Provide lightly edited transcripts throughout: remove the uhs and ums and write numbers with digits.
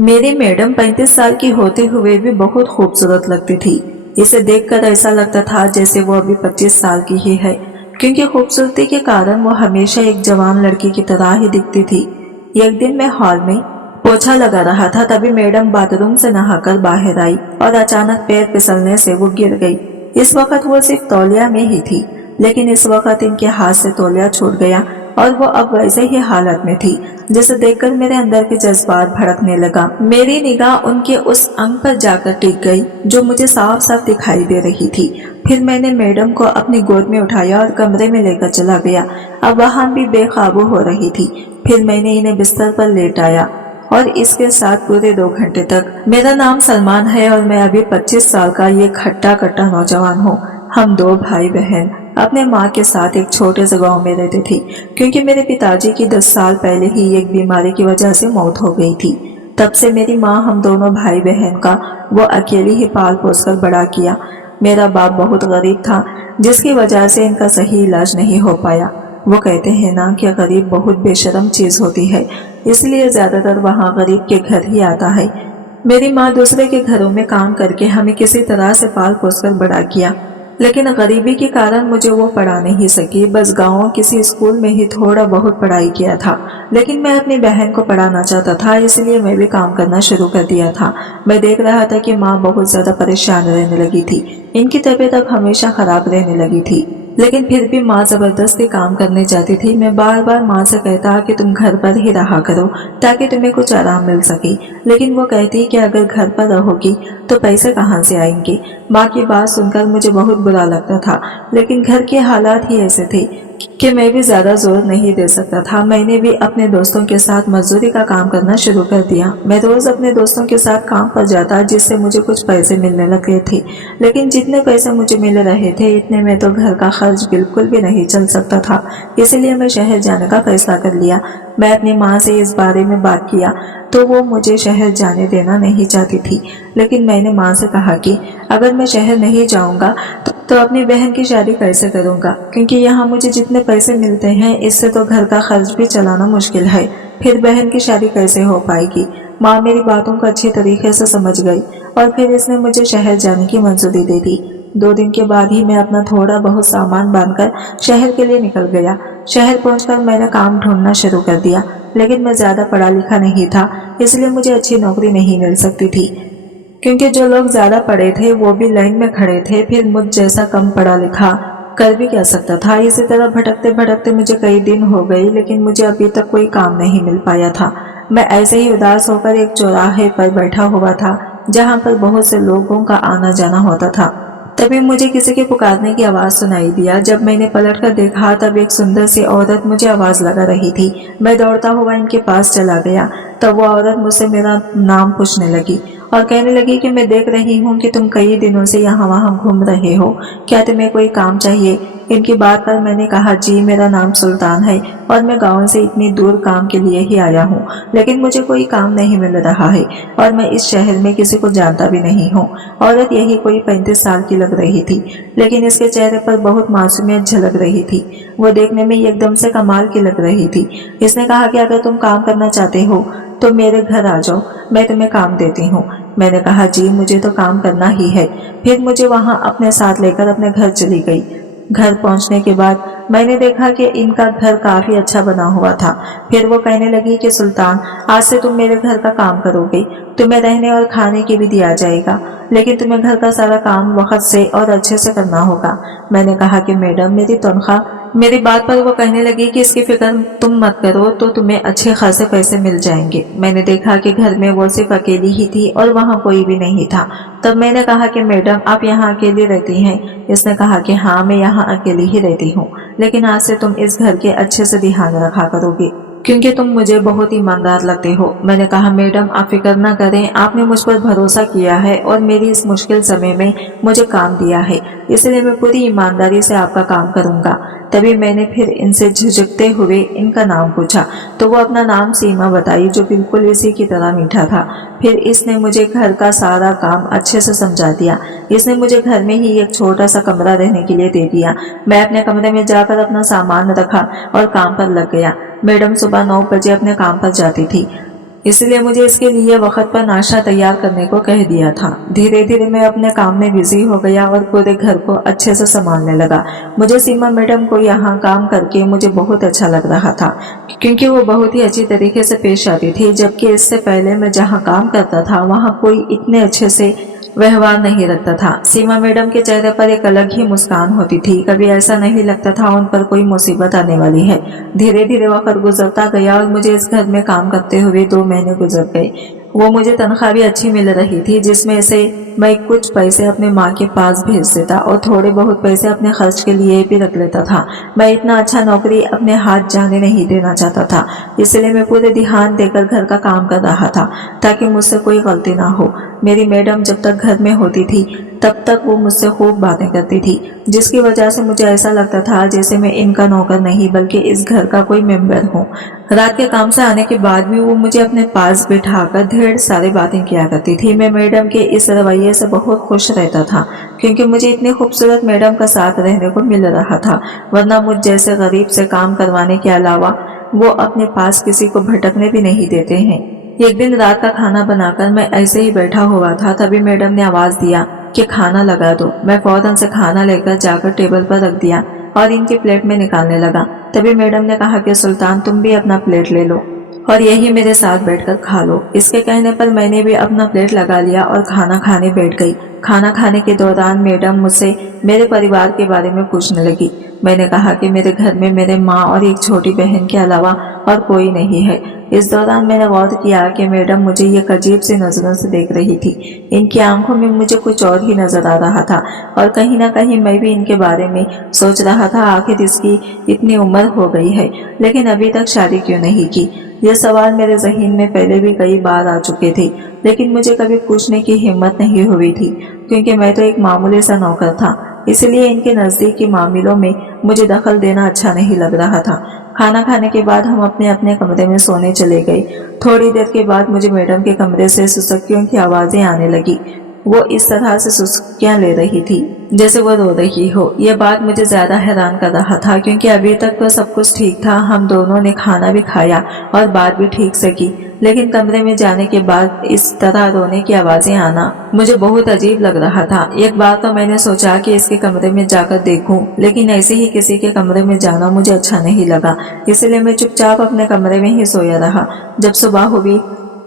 मेरी मैडम 35 साल की होते हुए भी बहुत खूबसूरत लगती थी। इसे देखकर ऐसा लगता था जैसे वो अभी 25 साल की ही है, क्योंकि खूबसूरती के कारण वो हमेशा एक जवान लड़की की तरह ही दिखती थी। एक दिन मैं हॉल में पोछा लगा रहा था, तभी मैडम बाथरूम से नहाकर बाहर आई और अचानक पैर फिसलने से वो गिर गई। इस वक्त वो सिर्फ तौलिया में ही थी, लेकिन इस वक्त इनके हाथ से तौलिया छूट गया और वो अब वैसे ही हालत में थी, जिसे देखकर मेरे अंदर के जज्बात भड़कने लगा। मेरी निगाह उनके उस अंग पर जाकर टिक गई जो मुझे साफ साफ दिखाई दे रही थी। फिर मैंने मैडम को अपनी गोद में उठाया और कमरे में लेकर चला गया। अब वहां भी बेकाबू हो रही थी। फिर मैंने इन्हें बिस्तर पर लेटाया और इसके साथ पूरे 2 घंटे तक। मेरा नाम सलमान है और मैं अभी 25 साल का ये खट्टा कट्टा नौजवान हूँ। हम 2 भाई बहन अपने माँ के साथ एक छोटे से गांव में रहते थे, क्योंकि मेरे पिताजी की 10 साल पहले ही एक बीमारी की वजह से मौत हो गई थी। तब से मेरी माँ हम दोनों भाई बहन का वो अकेली ही पाल पोस कर बड़ा किया। मेरा बाप बहुत गरीब था, जिसकी वजह से इनका सही इलाज नहीं हो पाया। वो कहते हैं ना कि गरीब बहुत बेशरम चीज होती है, इसलिए ज्यादातर वहाँ गरीब के घर ही आता है। मेरी माँ दूसरे के घरों में काम करके हमें किसी तरह से पाल पोस कर बड़ा किया, लेकिन गरीबी के कारण मुझे वो पढ़ा नहीं सकी। बस गाँव किसी स्कूल में ही थोड़ा बहुत पढ़ाई किया था, लेकिन मैं अपनी बहन को पढ़ाना चाहता था, इसलिए मैं भी काम करना शुरू कर दिया था। मैं देख रहा था कि माँ बहुत ज्यादा परेशान रहने लगी थी। इनकी तबीयत अब हमेशा खराब रहने लगी थी, लेकिन फिर भी माँ जबरदस्ती काम करने जाती थी। मैं बार बार माँ से कहता कि तुम घर पर ही रहा करो ताकि तुम्हें कुछ आराम मिल सके, लेकिन वो कहती कि अगर घर पर रहोगी तो पैसे कहाँ से आएंगे। माँ की बात सुनकर मुझे बहुत बुरा लगता था, लेकिन घर के हालात ही ऐसे थे कि मैं भी ज्यादा जोर नहीं दे सकता था। मैंने भी अपने दोस्तों के साथ मजदूरी का काम करना शुरू कर दिया। मैं रोज अपने दोस्तों के साथ काम पर जाता, जिससे मुझे कुछ पैसे मिलने लगे थे, लेकिन जितने पैसे मुझे मिल रहे थे इतने में तो घर का खर्च बिल्कुल भी नहीं चल सकता था। इसलिए मैं शहर जाने का फैसला कर लिया। मैं अपनी माँ से इस बारे में बात किया तो वो मुझे शहर जाने देना नहीं चाहती थी, लेकिन मैंने माँ से कहा कि अगर मैं शहर नहीं जाऊंगा तो अपनी बहन की शादी कैसे करूंगा, क्योंकि यहाँ मुझे जितने पैसे मिलते हैं इससे तो घर का खर्च भी चलाना मुश्किल है। फिर बहन की शादी कैसे हो पाएगी। माँ मेरी बातों को अच्छी तरीके से समझ गई और फिर इसने मुझे शहर जाने की मंजूरी दे दी। 2 दिन के बाद ही मैं अपना थोड़ा बहुत सामान बांधकर शहर के लिए निकल गया। शहर पहुंचकर मैंने काम ढूंढना शुरू कर दिया, लेकिन मैं ज्यादा पढ़ा लिखा नहीं था, इसलिए मुझे अच्छी नौकरी नहीं मिल सकती थी, क्योंकि जो लोग ज्यादा पढ़े थे वो भी लाइन में खड़े थे। फिर मुझ जैसा कम पढ़ा लिखा कर भी क्या सकता था। इसी तरह भटकते भटकते मुझे कई दिन हो गए, लेकिन मुझे अभी तक कोई काम नहीं मिल पाया था। मैं ऐसे ही उदास होकर एक चौराहे पर बैठा हुआ था, जहाँ पर बहुत से लोगों का आना जाना होता था। तभी मुझे किसी के पुकारने की आवाज सुनाई दिया। जब मैंने पलट कर देखा तब एक सुंदर सी औरत मुझे आवाज लगा रही थी। मैं दौड़ता हुआ इनके पास चला गया। तब वो औरत मुझसे मेरा नाम पूछने लगी और कहने लगी कि मैं देख रही हूँ कि तुम कई दिनों से यहाँ वहाँ घूम रहे हो, क्या तुम्हें कोई काम चाहिए। इनकी बात पर मैंने कहा, जी मेरा नाम सुल्तान है और मैं गाँव से इतनी दूर काम के लिए ही आया हूँ, लेकिन मुझे कोई काम नहीं मिल रहा है और मैं इस शहर में किसी को जानता भी नहीं हूँ। औरत यही कोई 35 साल की लग रही थी, लेकिन इसके चेहरे पर बहुत मासूमियत झलक रही थी। वो देखने में एकदम से कमाल की लग रही थी। इसने कहा कि अगर तुम काम करना चाहते हो तो मेरे घर आ जाओ, मैं तुम्हें काम देती हूँ। मैंने कहा, जी मुझे तो काम करना ही है। फिर मुझे वहाँ अपने साथ लेकर अपने घर चली गई। घर पहुंचने के बाद मैंने देखा कि इनका घर काफी अच्छा बना हुआ था। फिर वो कहने लगी कि सुल्तान, आज से तुम मेरे घर का काम करोगे, तुम्हें रहने और खाने की भी दिया जाएगा, लेकिन तुम्हें घर का सारा काम वक्त से और अच्छे से करना होगा। मैंने कहा कि मैडम मेरी तनख्वाह। मेरी बात पर वो कहने लगी कि इसकी फिक्र तुम मत करो, तो तुम्हें अच्छे खासे पैसे मिल जाएंगे। मैंने देखा कि घर में वो सिर्फ अकेली ही थी और वहाँ कोई भी नहीं था। तब मैंने कहा कि मैडम आप यहाँ अकेली रहती हैं। इसने कहा कि हाँ मैं यहाँ अकेली ही रहती हूँ, लेकिन आज से तुम इस घर के अच्छे से ध्यान रखा करोगे, क्योंकि तुम मुझे बहुत ईमानदार लगते हो। मैंने कहा, मैडम आप फिक्र न करें, आपने मुझ पर भरोसा किया है और मेरी इस मुश्किल समय में मुझे काम दिया है, इसलिए मैं पूरी ईमानदारी से आपका काम करूंगा। तभी मैंने फिर इनसे झिझकते हुए इनका नाम पूछा तो वो अपना नाम सीमा बताई, जो बिल्कुल इसी की तरह मीठा था। फिर इसने मुझे घर का सारा काम अच्छे से समझा दिया। इसने मुझे घर में ही एक छोटा सा कमरा रहने के लिए दे दिया। मैं अपने कमरे में जाकर अपना सामान रखा और काम पर लग गया। मैडम सुबह 9 बजे अपने काम पर जाती थी। इसलिए मुझे इसके लिए वक्त पर नाश्ता तैयार करने को कह दिया था। धीरे धीरे मैं अपने काम में बिजी हो गया और पूरे घर को अच्छे से संभालने लगा। मुझे सीमा मैडम को यहाँ काम करके मुझे बहुत अच्छा लग रहा था, क्योंकि वो बहुत ही अच्छी तरीके से पेश आती थी, जबकि इससे पहले मैं जहाँ काम करता था वहाँ कोई इतने अच्छे से व्यवहार नहीं रखता था। सीमा मैडम के चेहरे पर एक अलग ही मुस्कान होती थी, कभी ऐसा नहीं लगता था उन पर कोई मुसीबत आने वाली है। धीरे धीरे वक्त गुजरता गया और मुझे इस घर में काम करते हुए 2 महीने गुजर गए। वो मुझे तनख्वाह भी अच्छी मिल रही थी, जिसमें से मैं कुछ पैसे अपने माँ के पास भेज देता और थोड़े बहुत पैसे अपने खर्च के लिए भी रख लेता था। मैं इतना अच्छा नौकरी अपने हाथ जाने नहीं देना चाहता था, इसलिए मैं पूरे ध्यान देकर घर का काम कर रहा था ताकि मुझसे कोई गलती ना हो। मेरी मैडम जब तक घर में होती थी तब तक वो मुझसे खूब बातें करती थी, जिसकी वजह से मुझे ऐसा लगता था जैसे मैं इनका नौकर नहीं बल्कि इस घर का कोई मेंबर हूँ। रात के काम से आने के बाद भी वो मुझे अपने पास बिठाकर ढेर सारी बातें किया करती थी। मैं मैडम के इस रवैये से बहुत खुश रहता था, क्योंकि मुझे इतनी खूबसूरत मैडम का साथ रहने को मिल रहा था, वरना मुझ जैसे गरीब से काम करवाने के अलावा वो अपने पास किसी को भटकने भी नहीं देते हैं। एक दिन रात का खाना बनाकर मैं ऐसे ही बैठा हुआ था, तभी मैडम ने आवाज दिया कि खाना लगा दो। मैं फौरन से खाना लेकर जाकर टेबल पर रख दिया और इनकी प्लेट में निकालने लगा। तभी मैडम ने कहा कि सुल्तान, तुम भी अपना प्लेट ले लो और यही मेरे साथ बैठकर खा लो। इसके कहने पर मैंने भी अपना प्लेट लगा लिया और खाना खाने बैठ गई। खाना खाने के दौरान मैडम मुझसे मेरे परिवार के बारे में पूछने लगी। मैंने कहा कि मेरे घर में मेरे माँ और एक छोटी बहन के अलावा और कोई नहीं है। इस दौरान मैंने गौर किया कि मैडम मुझे एक अजीब सी नजरों से देख रही थी। इनकी आंखों में मुझे कुछ और ही नजर आ रहा था और कहीं ना कहीं मैं भी इनके बारे में सोच रहा था, आखिर इसकी इतनी उम्र हो गई है लेकिन अभी तक शादी क्यों नहीं की। ये सवाल मेरे ज़हन में पहले भी कई बार आ चुके थे, लेकिन मुझे कभी पूछने की हिम्मत नहीं हुई थी, क्योंकि मैं तो एक मामूली सा नौकर था। इसलिए इनके नज़दीकी मामलों में मुझे दखल देना अच्छा नहीं लग रहा था। खाना खाने के बाद हम अपने अपने कमरे में सोने चले गए। थोड़ी देर के बाद मुझे मैडम के कमरे से सुसुकियों की आवाज़ें आने लगी। वो इस तरह से सुसुकियां ले रही थी जैसे वो रो रही हो। यह बात मुझे ज्यादा हैरान कर रहा था, क्योंकि अभी तक तो सब कुछ ठीक था। हम दोनों ने खाना भी खाया और बात भी ठीक से की, लेकिन कमरे में जाने के बाद इस तरह रोने की आवाजें आना मुझे बहुत अजीब लग रहा था। एक बार तो मैंने सोचा कि इसके कमरे में जाकर देखूं, लेकिन ऐसे ही किसी के कमरे में जाना मुझे अच्छा नहीं लगा, इसलिए मैं चुपचाप अपने कमरे में ही सोया रहा। जब सुबह हुई,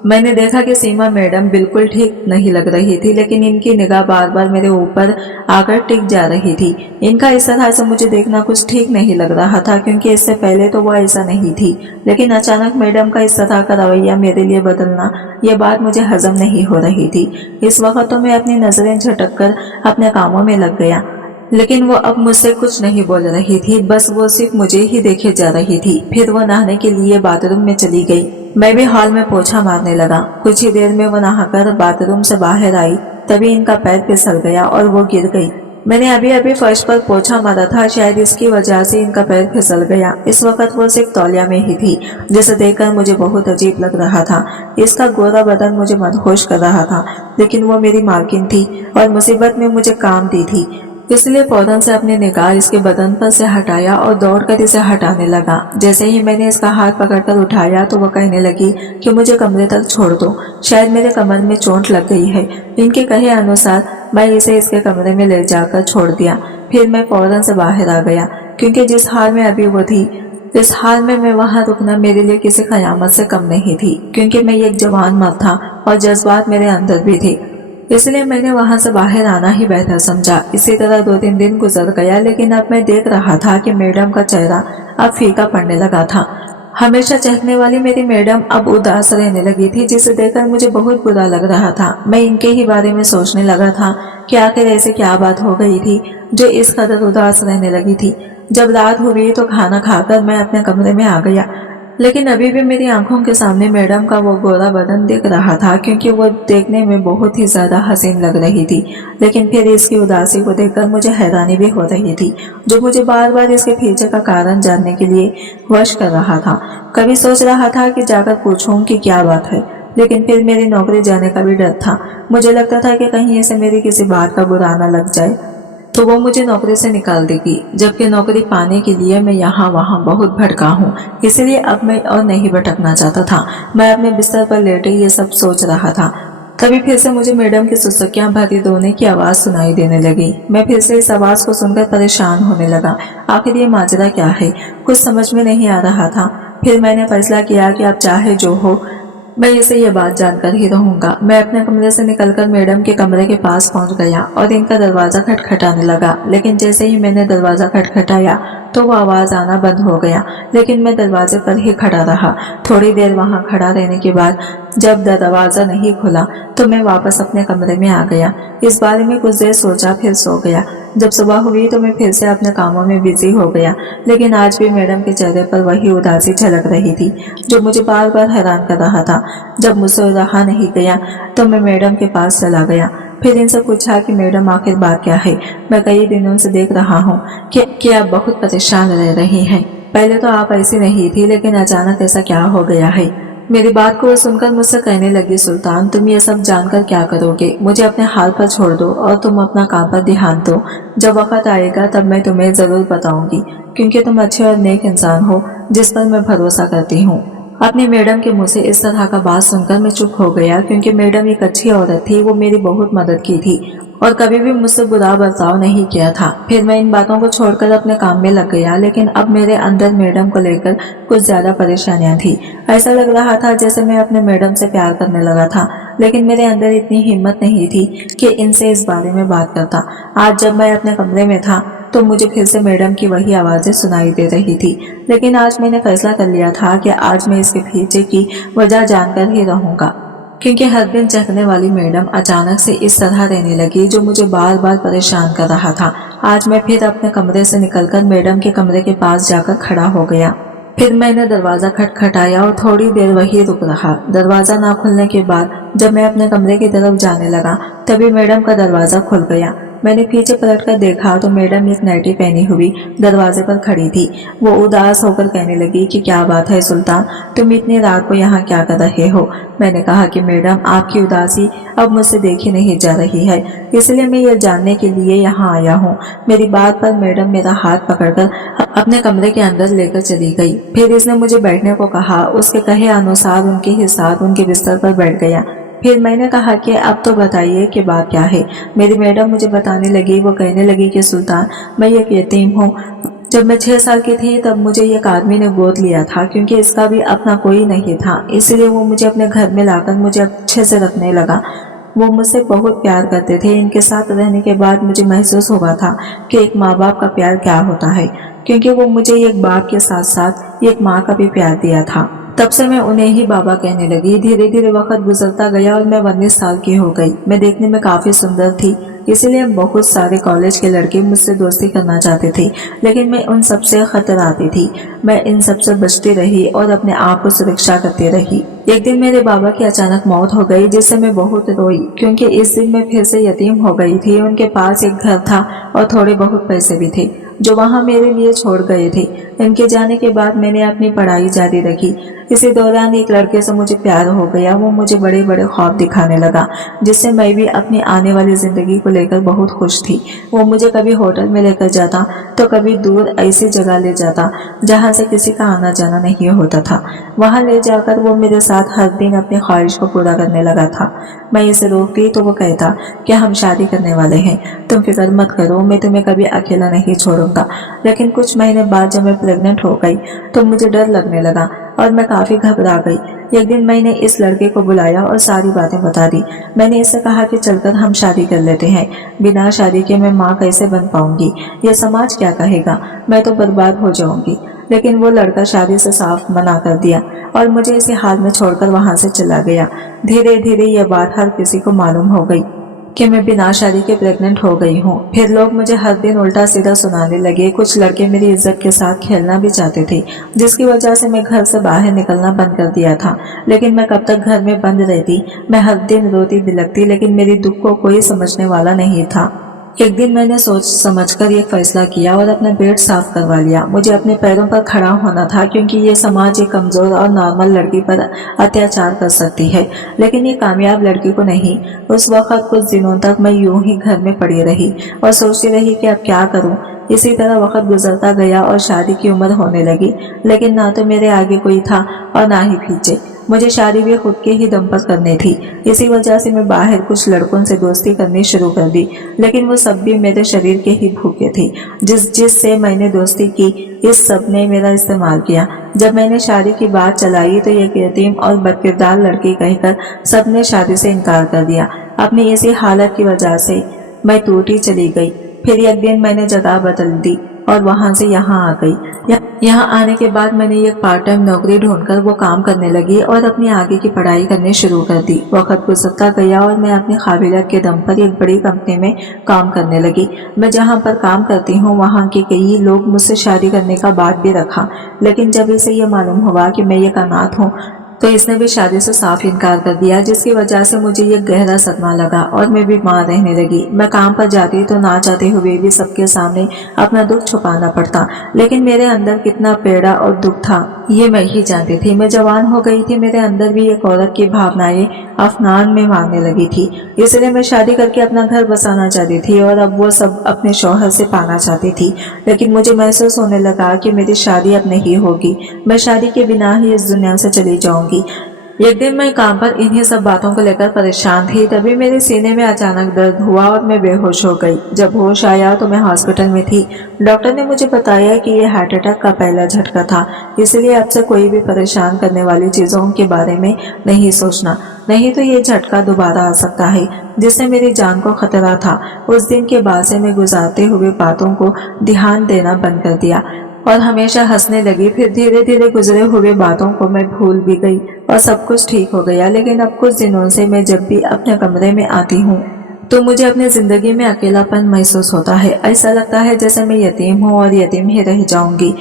मैंने देखा कि सीमा मैडम बिल्कुल ठीक नहीं लग रही थी, लेकिन इनकी निगाह बार बार मेरे ऊपर आकर टिक जा रही थी। इनका इस तरह से मुझे देखना कुछ ठीक नहीं लग रहा था, क्योंकि इससे पहले तो वो ऐसा नहीं थी। लेकिन अचानक मैडम का इस तरह का रवैया मेरे लिए बदलना, यह बात मुझे हजम नहीं हो रही थी। इस वक्त तो मैं अपनी नजरें झटक कर अपने कामों में लग गया, लेकिन वो अब मुझसे कुछ नहीं बोल रही थी, बस वो सिर्फ मुझे ही देखे जा रही थी। फिर वो नहाने के लिए बाथरूम में चली गई। मैं भी हॉल में पोछा मारने लगा। कुछ ही देर में वो नहाकर बाथरूम से बाहर आई, तभी इनका पैर फिसल गया और वो गिर गई। मैंने अभी अभी फर्श पर पोछा मारा था, शायद इसकी वजह से इनका पैर फिसल गया। इस वक्त वो सिर्फ तौलिया में ही थी, जिसे देखकर मुझे बहुत अजीब लग रहा था। इसका गोरा बदन मुझे मदहोश कर रहा था, लेकिन वो मेरी मालकिन थी और मुसीबत में मुझे काम दी थी, इसलिए फौरन से अपनी निगाह इसके बदन पर से हटाया और दौड़कर इसे हटाने लगा। जैसे ही मैंने इसका हाथ पकड़कर उठाया तो वह कहने लगी कि मुझे कमरे तक छोड़ दो, शायद मेरे कमर में चोट लग गई है। इनके कहे अनुसार मैं इसे इसके कमरे में ले जाकर छोड़ दिया। फिर मैं फौरन से बाहर आ गया, क्योंकि जिस हाल में अभी वो थी, इस हाल में मैं वहां रुकना मेरे लिए किसी कयामत से कम नहीं थी, क्योंकि मैं एक जवान मर्द था और जज्बात मेरे अंदर भी थे। इसलिए मैंने वहां से बाहर आना ही बेहतर समझा। इसी तरह 2-3 दिन गुजर गया, लेकिन अब मैं देख रहा था कि मैडम का चेहरा अब फीका पड़ने लगा था। हमेशा चहकने वाली मेरी मैडम अब उदास रहने लगी थी, जिसे देखकर मुझे बहुत बुरा लग रहा था। मैं इनके ही बारे में सोचने लगा था कि आखिर ऐसे क्या बात हो गई थी जो इस कदर उदास रहने लगी थी। जब रात हुई तो खाना खाकर मैं अपने कमरे में आ गया, लेकिन अभी भी मेरी आंखों के सामने मैडम का वो गोरा बदन दिख रहा था, क्योंकि वो देखने में बहुत ही ज्यादा हसीन लग रही थी। लेकिन फिर इसकी उदासी को देखकर मुझे हैरानी भी हो रही थी, जो मुझे बार बार इसके पीछे का कारण जानने के लिए वश कर रहा था। कभी सोच रहा था कि जाकर पूछूं कि क्या बात है, लेकिन फिर मेरी नौकरी जाने का भी डर था। मुझे लगता था कि कहीं इसे मेरी किसी बात का बुरा ना लग जाए। तो वो मुझे नौकरी से निकाल देगी, जबकि नौकरी पाने के लिए मैं यहाँ वहाँ बहुत भटका हूँ। इसीलिए अब मैं और नहीं भटकना चाहता था। मैं अपने बिस्तर पर लेटे ये सब सोच रहा था। तभी फिर से मुझे मैडम की सुसुकियां भरी रोने की आवाज सुनाई देने लगी। मैं फिर से इस आवाज को सुनकर परेशान होने लगा। आखिर ये माजरा क्या है, कुछ समझ में नहीं आ रहा था। फिर मैंने फैसला किया कि अब चाहे जो हो, मैं इसे ये बात जानकर ही रहूंगा। मैं अपने कमरे से निकलकर मैडम के कमरे के पास पहुंच गया और इनका दरवाजा खटखटाने लगा। लेकिन जैसे ही मैंने दरवाजा खटखटाया तो वो आवाज आना बंद हो गया। लेकिन मैं दरवाजे पर ही खड़ा रहा। थोड़ी देर वहां खड़ा रहने के बाद जब दरवाजा नहीं खुला तो मैं वापस अपने कमरे में आ गया। इस बारे में कुछ देर सोचा, फिर सो गया। जब सुबह हुई तो मैं फिर से अपने कामों में बिजी हो गया। लेकिन आज भी मैडम के चेहरे पर वही उदासी झलक रही थी जो मुझे बार बार हैरान कर रहा था। जब मुझसे रहा नहीं गया तो मैं मैडम के पास चला गया। फिर इनसे पूछा कि मैडम आखिर बात क्या है। मैं कई दिनों से देख रहा हूँ कि आप बहुत परेशान रह रही हैं। पहले तो आप ऐसी नहीं थी, लेकिन अचानक ऐसा क्या हो गया है। मेरी बात को सुनकर मुझसे कहने लगी, सुल्तान तुम ये सब जानकर क्या करोगे। मुझे अपने हाल पर छोड़ दो और तुम अपना काम पर ध्यान दो। जब वक्त आएगा तब मैं तुम्हें जरूर बताऊंगी, क्योंकि तुम अच्छे और नेक इंसान हो जिस पर मैं भरोसा करती हूँ। अपनी मैडम के मुंह से इस तरह का बात सुनकर मैं चुप हो गया, क्योंकि मैडम एक अच्छी औरत थी। वो मेरी बहुत मदद की थी और कभी भी मुझसे बुरा बर्ताव नहीं किया था। फिर मैं इन बातों को छोड़कर अपने काम में लग गया। लेकिन अब मेरे अंदर मैडम को लेकर कुछ ज्यादा परेशानियां थी। ऐसा लग रहा था जैसे मैं अपने मैडम से प्यार करने लगा था, लेकिन मेरे अंदर इतनी हिम्मत नहीं थी कि इनसे इस बारे में बात करता। आज जब मैं अपने कमरे में था तो मुझे फिर से मैडम की वही आवाजें सुनाई दे रही थी। लेकिन आज मैंने फैसला कर लिया था कि आज मैं इसके पीछे की वजह जानकर ही रहूंगा, क्योंकि हर दिन चखने वाली मैडम अचानक से इस तरह रहने लगी जो मुझे बार बार परेशान कर रहा था। आज मैं फिर अपने कमरे से निकलकर मैडम के कमरे के पास जाकर खड़ा हो गया। फिर मैंने दरवाजा खटखटाया और थोड़ी देर वही रुक रहा। दरवाजा ना खुलने के बाद जब मैं अपने कमरे की तरफ जाने लगा तभी मैडम का दरवाजा खुल गया। मैंने पीछे पलटकर देखा तो मैडम एक नाइटी पहनी हुई दरवाजे पर खड़ी थी। वो उदास होकर कहने लगी कि क्या बात है सुल्तान, तुम इतनी रात को यहाँ क्या कर रहे हो। मैंने कहा कि मैडम आपकी उदासी अब मुझसे देखी नहीं जा रही है, इसलिए मैं ये जानने के लिए यहाँ आया हूँ। मेरी बात पर मैडम मेरा हाथ पकड़कर अपने कमरे के अंदर लेकर चली गई। फिर इसने मुझे बैठने को कहा। उसके कहे अनुसार उनके ही साथ उनके बिस्तर पर बैठ गया। फिर मैंने कहा कि अब तो बताइए कि बात क्या है। मेरी मैडम मुझे बताने लगी। वो कहने लगी कि सुल्तान मैं एक यतीम हूँ। जब मैं 6 साल की थी तब मुझे एक आदमी ने गोद लिया था, क्योंकि इसका भी अपना कोई नहीं था। इसलिए वो मुझे अपने घर में लाकर मुझे अच्छे से रखने लगा। वो मुझसे बहुत प्यार करते थे। इनके साथ रहने के बाद मुझे महसूस हुआ था कि एक माँ बाप का प्यार क्या होता है, क्योंकि वो मुझे एक बाप के साथ साथ एक माँ का भी प्यार दिया था। तब से मैं उन्हें ही बाबा कहने लगी। धीरे धीरे वक्त गुजरता गया और मैं 19 साल की हो गई। मैं देखने में काफी सुंदर थी, इसीलिए बहुत सारे कॉलेज के लड़के मुझसे दोस्ती करना चाहते थे, लेकिन मैं उन सबसे खतराती थी। मैं इन सबसे बचती रही और अपने आप को सुरक्षा करती रही। एक दिन मेरे बाबा की अचानक मौत हो गई, जिससे मैं बहुत रोई, क्योंकि इस दिन मैं फिर से यतीम हो गई थी। उनके पास एक घर था और थोड़े बहुत पैसे भी थे जो वहाँ मेरे लिए छोड़ गए थे। इनके जाने के बाद मैंने अपनी पढ़ाई जारी रखी। इसी दौरान एक लड़के से मुझे प्यार हो गया। वो मुझे बड़े बड़े ख्वाब दिखाने लगा, जिससे मैं भी अपनी आने वाली जिंदगी को लेकर बहुत खुश थी। वो मुझे कभी होटल में लेकर जाता तो कभी दूर ऐसी जगह ले जाता जहाँ से किसी का आना जाना नहीं होता था। वहाँ ले जाकर वो मेरे साथ हर दिन अपनी ख्वाहिश को पूरा करने लगा था। मैं इसे रोकती तो वो कहता कि हम शादी करने वाले हैं, तुम फिक्र मत करो, मैं तुम्हें कभी अकेला नहीं छोड़ूंगा। लेकिन कुछ महीने बाद जब मैं प्रेग्नेंट हो गई तो मुझे डर लगने लगा और मैं काफी घबरा गई। एक दिन मैंने इस लड़के को बुलाया और सारी बातें बता दी। मैंने इससे कहा कि चलकर हम शादी कर लेते हैं। बिना शादी के मैं माँ कैसे बन पाऊंगी, यह समाज क्या कहेगा, मैं तो बर्बाद हो जाऊंगी। लेकिन वो लड़का शादी से साफ मना कर दिया और मुझे इसी हाल में छोड़कर वहां से चला गया। धीरे धीरे यह बात हर किसी को मालूम हो गई कि मैं बिना शादी के प्रेग्नेंट हो गई हूँ। फिर लोग मुझे हर दिन उल्टा सीधा सुनाने लगे। कुछ लड़के मेरी इज्जत के साथ खेलना भी चाहते थे, जिसकी वजह से मैं घर से बाहर निकलना बंद कर दिया था। लेकिन मैं कब तक घर में बंद रहती। मैं हर दिन रोती बिलखती, लेकिन मेरी दुख को कोई समझने वाला नहीं था। एक दिन मैंने सोच समझकर ये फैसला किया और अपना पेट साफ करवा लिया। मुझे अपने पैरों पर खड़ा होना था, क्योंकि ये समाज एक कमजोर और नॉर्मल लड़की पर अत्याचार कर सकती है, लेकिन ये कामयाब लड़की को नहीं। उस वक्त कुछ दिनों तक मैं यूं ही घर में पड़ी रही और सोचती रही कि अब क्या करूं। इसी तरह वक्त गुजरता गया और शादी की उम्र होने लगी, लेकिन ना तो मेरे आगे कोई था और ना ही पीछे। मुझे शादी भी खुद के ही दम पर करनी थी। इसी वजह से मैं बाहर कुछ लड़कों से दोस्ती करनी शुरू कर दी, लेकिन वो सब भी मेरे शरीर के ही भूखे थे। जिससे मैंने दोस्ती की, इस सब ने मेरा इस्तेमाल किया। जब मैंने शादी की बात चलाई तो एक यतीम और बदकिरदार लड़की कहकर सबने शादी से इनकार कर दिया। अपनी इसी हालत की वजह से मैं टूटी चली गई। फिर एक दिन मैंने जगह बदल दी और वहां से यहाँ आ गई। यहाँ आने के बाद मैंने एक पार्ट टाइम नौकरी ढूंढकर वो काम करने लगी और अपनी आगे की पढ़ाई करनी शुरू कर दी। वक्त गुजरता गया और मैं अपनी काबिलियत के दम पर एक बड़ी कंपनी में काम करने लगी। मैं जहाँ पर काम करती हूँ वहाँ के कई लोग मुझसे शादी करने का बात भी रखा, लेकिन जब इसे ये मालूम हुआ कि मैं एक अनाथ हूँ तो इसने भी शादी से साफ इनकार कर दिया, जिसकी वजह से मुझे ये गहरा सदमा लगा और मैं बीमार रहने लगी। मैं काम पर जाती तो ना चाहते हुए भी सबके सामने अपना दुख छुपाना पड़ता, लेकिन मेरे अंदर कितना पीड़ा और दुख था ये मैं ही जानती थी। मैं जवान हो गई थी, मेरे अंदर भी एक औरत की भावनाएं अफनान में मारने लगी थी, इसलिए मैं शादी करके अपना घर बसाना चाहती थी और अब वो सब अपने शौहर से पाना चाहती थी। लेकिन मुझे महसूस होने लगा कि मेरी शादी अब नहीं होगी, मैं शादी के बिना ही इस दुनिया से चली जाऊंगी। एक दिन मैं काम पर इन्हीं सब बातों को लेकर परेशान थी, तभी मेरे सीने में अचानक दर्द हुआ और मैं बेहोश हो गई। जब होश आया तो मैं हॉस्पिटल में थी। डॉक्टर ने मुझे बताया कि यह हार्ट अटैक का पहला झटका था, इसलिए अब से कोई भी परेशान करने वाली चीजों के बारे में नहीं सोचना, नहीं तो ये झटका दोबारा आ सकता है, जिससे मेरी जान को खतरा था। उस दिन के बाद से मैं गुजरते हुए बातों को ध्यान देना बंद कर दिया और हमेशा हंसने लगी। फिर धीरे धीरे गुजरे हुए बातों को मैं भूल भी गई और सब कुछ ठीक हो गया। लेकिन अब कुछ दिनों से मैं जब भी अपने कमरे में आती हूँ तो मुझे अपनी जिंदगी में अकेलापन महसूस होता है। ऐसा लगता है जैसे मैं यतीम हूँ और यतीम ही रह जाऊंगी।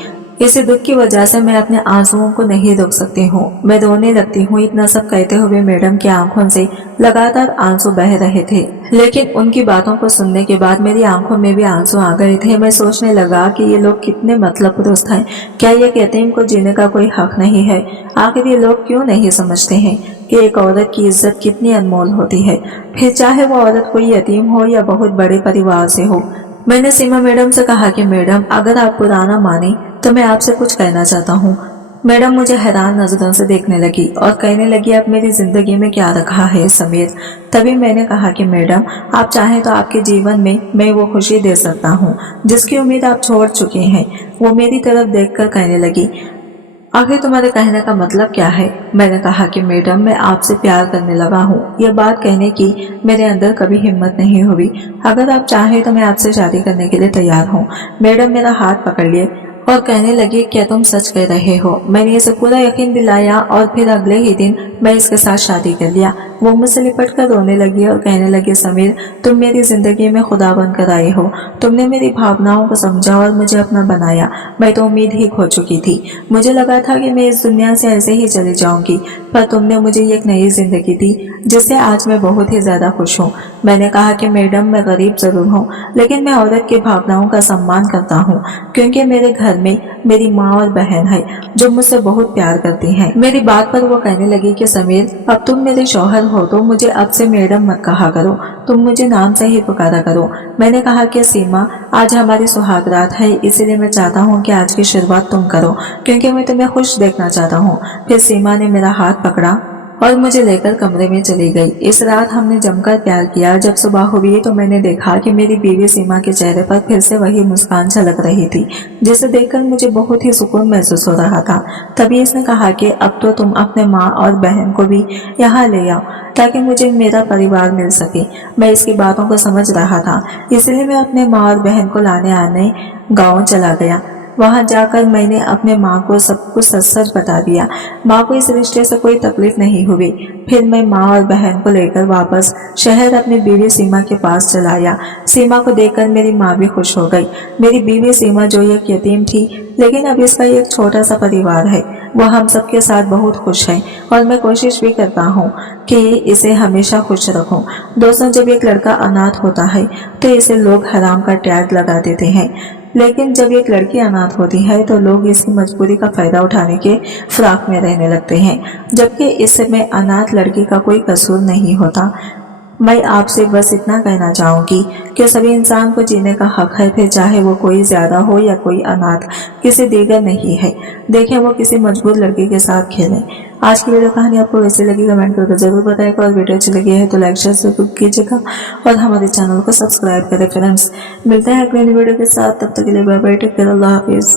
इसी दुख की वजह से मैं अपने आंसुओं को नहीं रोक सकती हूँ, मैं रोने लगती हूँ। इतना सब कहते हुए मैडम की आंखों से लगातार आंसू बह रहे थे, लेकिन उनकी बातों को सुनने के बाद मेरी आंखों में भी आंसू आ गए थे। मैं सोचने लगा कि ये लोग कितने मतलब पुरुष हैं। क्या ये यतीम को जीने का कोई हक नहीं है? आखिर ये लोग क्यों नहीं समझते हैं कि एक औरत की इज्जत कितनी अनमोल होती है, फिर चाहे वो औरत कोई यतीम हो या बहुत बड़े परिवार से हो। मैंने सीमा मैडम से कहा कि मैडम, अगर आप पुराना माने तो मैं आपसे कुछ कहना चाहता हूँ। मैडम मुझे हैरान नजरों से देखने लगी और कहने लगी, अब मेरी जिंदगी में क्या रखा है समीर? तभी मैंने कहा कि मैडम, आप चाहें तो आपके जीवन में मैं वो खुशी दे सकता हूँ जिसकी उम्मीद आप छोड़ चुके हैं। वो मेरी तरफ देखकर कहने लगी, आखिर तुम्हारे कहने का मतलब क्या है? मैंने कहा कि मैडम, मैं आपसे प्यार करने लगा हूँ। यह बात कहने की मेरे अंदर कभी हिम्मत नहीं हुई। अगर आप चाहें तो मैं आपसे शादी करने के लिए तैयार हूँ। मैडम मेरा हाथ पकड़ लिए और कहने लगी, क्या तुम सच कह रहे हो? मैंने इसे पूरा यकीन दिलाया और फिर अगले ही दिन मैं इसके साथ शादी कर लिया। वो मुझसे लिपट कर रोने लगी और कहने लगी, समीर, तुम मेरी जिंदगी में खुदा बनकर आए हो। तुमने मेरी भावनाओं को समझा और मुझे अपना बनाया। मैं तो उम्मीद ही खो चुकी थी। मुझे लगा था कि मैं इस दुनिया से ऐसे ही चली जाऊंगी, पर तुमने मुझे एक नई जिंदगी दी जिससे आज मैं बहुत ही ज्यादा खुश हूँ। मैंने कहा कि मैडम, मैं गरीब जरूर हूँ, लेकिन मैं औरत की भावनाओं का सम्मान करता हूँ, क्योंकि मेरे घर में मेरी माँ और बहन है जो मुझसे बहुत प्यार करती हैं। मेरी बात पर वो कहने लगी कि समीर, अब तुम मेरे शौहर हो तो मुझे अब से मैडम मत कहा करो, तुम मुझे नाम से ही पुकारा करो। मैंने कहा कि सीमा, आज हमारी सुहागरात है, इसीलिए मैं चाहता हूँ कि आज की शुरुआत तुम करो, क्योंकि मैं तुम्हें खुश देखना चाहता हूँ। फिर सीमा ने मेरा हाथ पकड़ा और मुझे लेकर कमरे में चली गई। इस रात हमने जमकर प्यार किया। जब सुबह हुई तो मैंने देखा कि मेरी बीवी सीमा के चेहरे पर फिर से वही मुस्कान झलक रही थी, जिसे देखकर मुझे बहुत ही सुकून महसूस हो रहा था। तभी इसने कहा कि अब तो तुम अपने माँ और बहन को भी यहाँ ले आओ ताकि मुझे मेरा परिवार मिल सके। मैं इसकी बातों को समझ रहा था, इसलिए मैं अपने माँ और बहन को लाने आने गाँव चला गया। वहां जाकर मैंने अपने माँ को सब कुछ सच सच बता दिया। माँ को इस रिश्ते से कोई तकलीफ नहीं हुई। फिर मैं माँ और बहन को लेकर वापस शहर अपनी बीवी सीमा के पास चला आया। सीमा को देखकर मेरी माँ भी खुश हो गई। मेरी बीवी सीमा जो एक यतीम थी, लेकिन अब इसका एक छोटा सा परिवार है। वो हम सबके साथ बहुत खुश है और मैं कोशिश भी करता हूँ कि इसे हमेशा खुश रखूं। दोस्तों, जब एक लड़का अनाथ होता है तो इसे लोग हराम का टैग लगा देते हैं, लेकिन जब एक लड़की अनाथ होती है तो लोग इसकी मजबूरी का फायदा उठाने के फिराक में रहने लगते हैं, जबकि इसमें अनाथ लड़की का कोई कसूर नहीं होता। मैं आपसे बस इतना कहना चाहूंगी कि सभी इंसान को जीने का हक है, फिर चाहे वो कोई ज्यादा हो या कोई अनाथ, किसी दीगर नहीं है। देखें वो किसी मजबूत लड़की के साथ खेलें। आज की वीडियो कहानी आपको कैसी लगी कमेंट करके जरूर बताएगा, और वीडियो अच्छी लगी है तो लाइक शेयर जरूर कीजिएगा और हमारे चैनल को सब्सक्राइब करें। फ्रेंड्स, मिलते हैं अगले वीडियो के साथ, तब तक के लिए बाय बाय, टेक केयर, अल्लाह हाफिज।